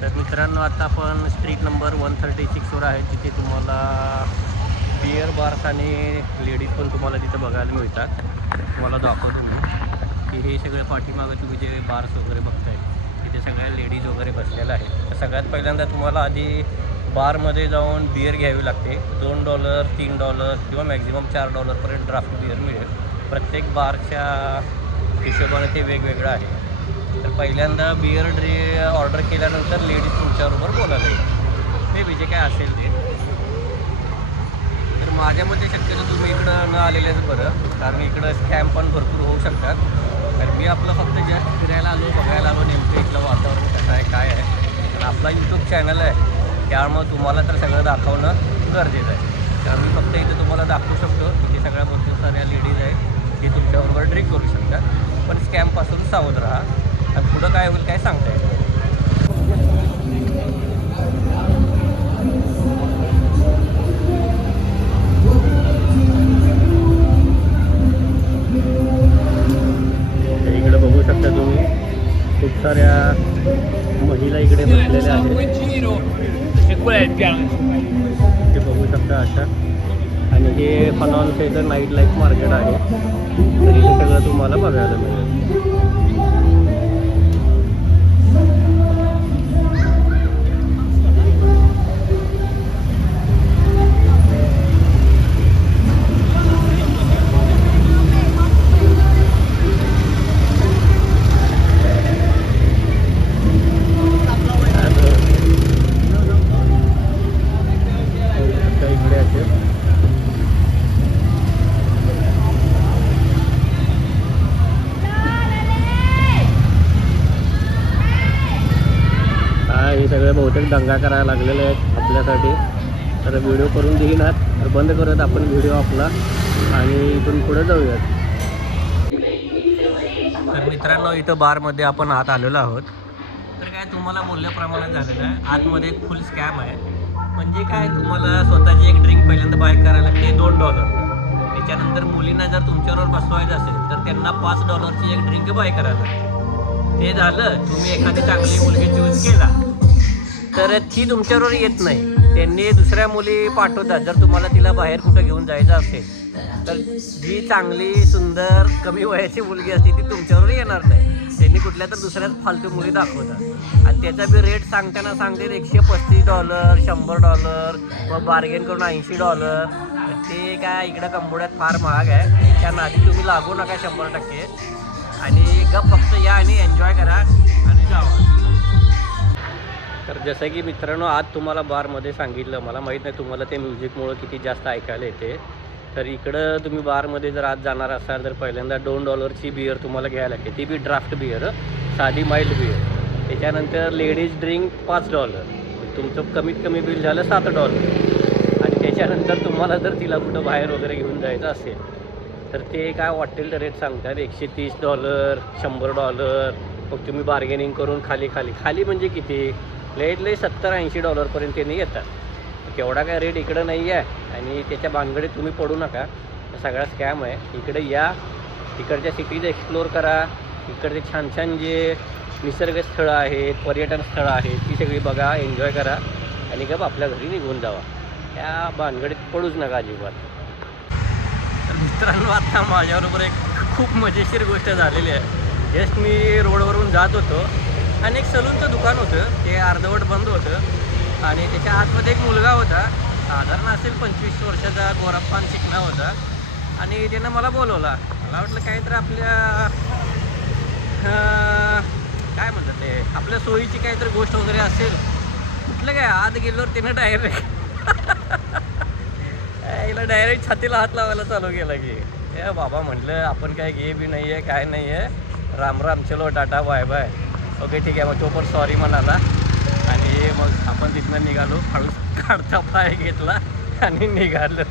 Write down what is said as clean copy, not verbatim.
तर मित्रांनो, आता आपण स्ट्रीट नंबर 136वर आहे, जिथे तुम्हाला बिअर बार्स आणि लेडीज पण तुम्हाला तिथं बघायला मिळतात. तुम्हाला दाखवतो मी की हे सगळे पाठीमागं तुम्ही जे बार्स वगैरे बघताय तिथे सगळ्या लेडीज वगैरे बसलेल्या आहेत. तर सगळ्यात पहिल्यांदा तुम्हाला आधी बारमध्ये जाऊन बिअर घ्यावी लागते. $2, $3 किंवा मॅक्झिमम $4पर्यंत ड्राफ्ट बिअर मिळेल. प्रत्येक बारच्या हिशोबाने ते वेगवेगळं आहे. तर पहिल्यांदा बिअर ऑर्डर केल्यानंतर लेडीज तुमच्याबरोबर बोलायला येईल, मे बी जे काय असेल ते. तर माझ्या मते शक्यतो तुम्ही इकडं न आलेलेच बरं, कारण इकडं स्कॅम पण भरपूर होऊ शकतात. तर मी आपलं फक्त जस्ट फिरायला आलो, बघायला आलो नेमकं इथलं वातावरण कसं आहे, काय आहे. तर आपला यूट्यूब चॅनल आहे, त्यामुळं तुम्हाला तर सगळं दाखवणं गरजेचं आहे. तर मी फक्त इथं तुम्हाला दाखवू शकतो की ते सगळ्या भरपूर साऱ्या लेडीज आहेत जे तुमच्याबरोबर ड्रिंक करू शकतात. पण स्कॅमपासून सावध राहा, आणि पुढं काय होईल काय सांगता येईल. इकडे बघू शकता तुम्ही खूप साऱ्या महिला इकडे बसलेल्या आहेत. ते बघू शकता अशा. आणि हे फनॉनचं नाईट लाईफ मार्केट आहे, तर इथे सगळं तुम्हाला बघायला मिळेल. हे सगळे बहुतेक दंगा करायला लागलेले आहेत आपल्यासाठी. तर व्हिडिओ करून देईनात, तर बंद करत आपण व्हिडिओ आपला आणि इथून पुढे जाऊयात. तर मित्रांनो, इथं बारमध्ये आपण आत आलेलो आहोत. तर काय तुम्हाला बोलल्याप्रमाणे झालेलं आहे, आतमध्ये एक फुल स्कॅम आहे. म्हणजे काय, तुम्हाला स्वतःची एक ड्रिंक पहिल्यांदा बाय करायला लागते $2. त्याच्यानंतर मुलींना जर तुमच्याबरोबर बसवायचं असेल तर त्यांना $5ची एक ड्रिंक बाय करायला लागते. ते झालं, तुम्ही एखादी चांगली मुलगी चूज केला तर ती तुमच्याबरोबर येत नाही, त्यांनी दुसऱ्या मुली पाठवतात. जर तुम्हाला तिला बाहेर कुठं घेऊन जायचं असेल तर जी चांगली सुंदर कमी वयाची मुलगी असते ती तुमच्याबरोबर येणार नाही, त्यांनी कुठल्या तर दुसऱ्याच फालतू मुली दाखवतात. आणि त्याचा बी रेट सांगताना सांगते $135, $100, व बार्गेन करून $80. ते काय इकडं कंबोड्यात फार महाग आहे. त्या नादी तुम्ही लागू नका 100%. आणि गप फक्त या आणि एन्जॉय करा आणि जावा. तर जसं की मित्रांनो, आज तुम्हाला बारमध्ये सांगितलं, मला माहीत नाही तुम्हाला ते म्युझिकमुळं किती जास्त ऐकायला येते. तर इकडं तुम्ही बारमध्ये जर आज जाणार असाल तर पहिल्यांदा $2ची बिअर तुम्हाला घ्यायला लागते, ती बी ड्राफ्ट बिअर, साधी माइल्ड बिअर. त्याच्यानंतर लेडीज ड्रिंक $5, तुमचं कमीत कमी बिल झालं $7. आणि त्याच्यानंतर तुम्हाला जर तिला कुठं बाहेर वगैरे घेऊन जायचं असेल तर ते काय हॉटेल रेट सांगतात $130, $100. मग तुम्ही बार्गेनिंग करून खाली म्हणजे किती, लई $70-80 त्यांनी येतात. तेवढा काय रेट इकडं नाही आहे. आणि त्याच्या भानगडीत तुम्ही पडू नका, सगळा स्कॅम आहे. इकडे या, इकडच्या सिटीज एक्सप्लोअर करा, इकडचे छान छान जे निसर्ग स्थळं आहेत, पर्यटन स्थळं आहेत, ती सगळी बघा, एन्जॉय करा आणि गप आपल्या घरी निघून जावा. त्या भानगडीत पडूच नका अजिबात. तर मित्रांनो, आता माझ्याबरोबर एक खूप मजेशीर गोष्ट झालेली आहे. जस्ट मी रोडवरून जात होतो आणि एक सलूनचं दुकान होतं, ते अर्धवट बंद होतं. आणि त्याच्या आतमध्ये एक मुलगा होता, साधारण असेल 25 वर्षाचा, गोरापान शिकणा होता. आणि त्यानं मला बोलवला. मला वाटलं काहीतरी आपल्या काय म्हणतात ते, आपल्या सोयीची काहीतरी गोष्ट वगैरे असेल. कुठलं काय, आत गेल्यावर त्यानं डायरेक्ट छातीला हात लावायला चालू केला की ए बाबा, म्हटलं आपण काय घे बी नाही आहे, काय नाही आहे, राम राम, चलो टाटा बाय बाय. ओके ठीक आहे. मग तो पण सॉरी म्हणाला आणि मग आपण तिथनं निघालो. हळूच काढता पाय घेतला आणि निघालो.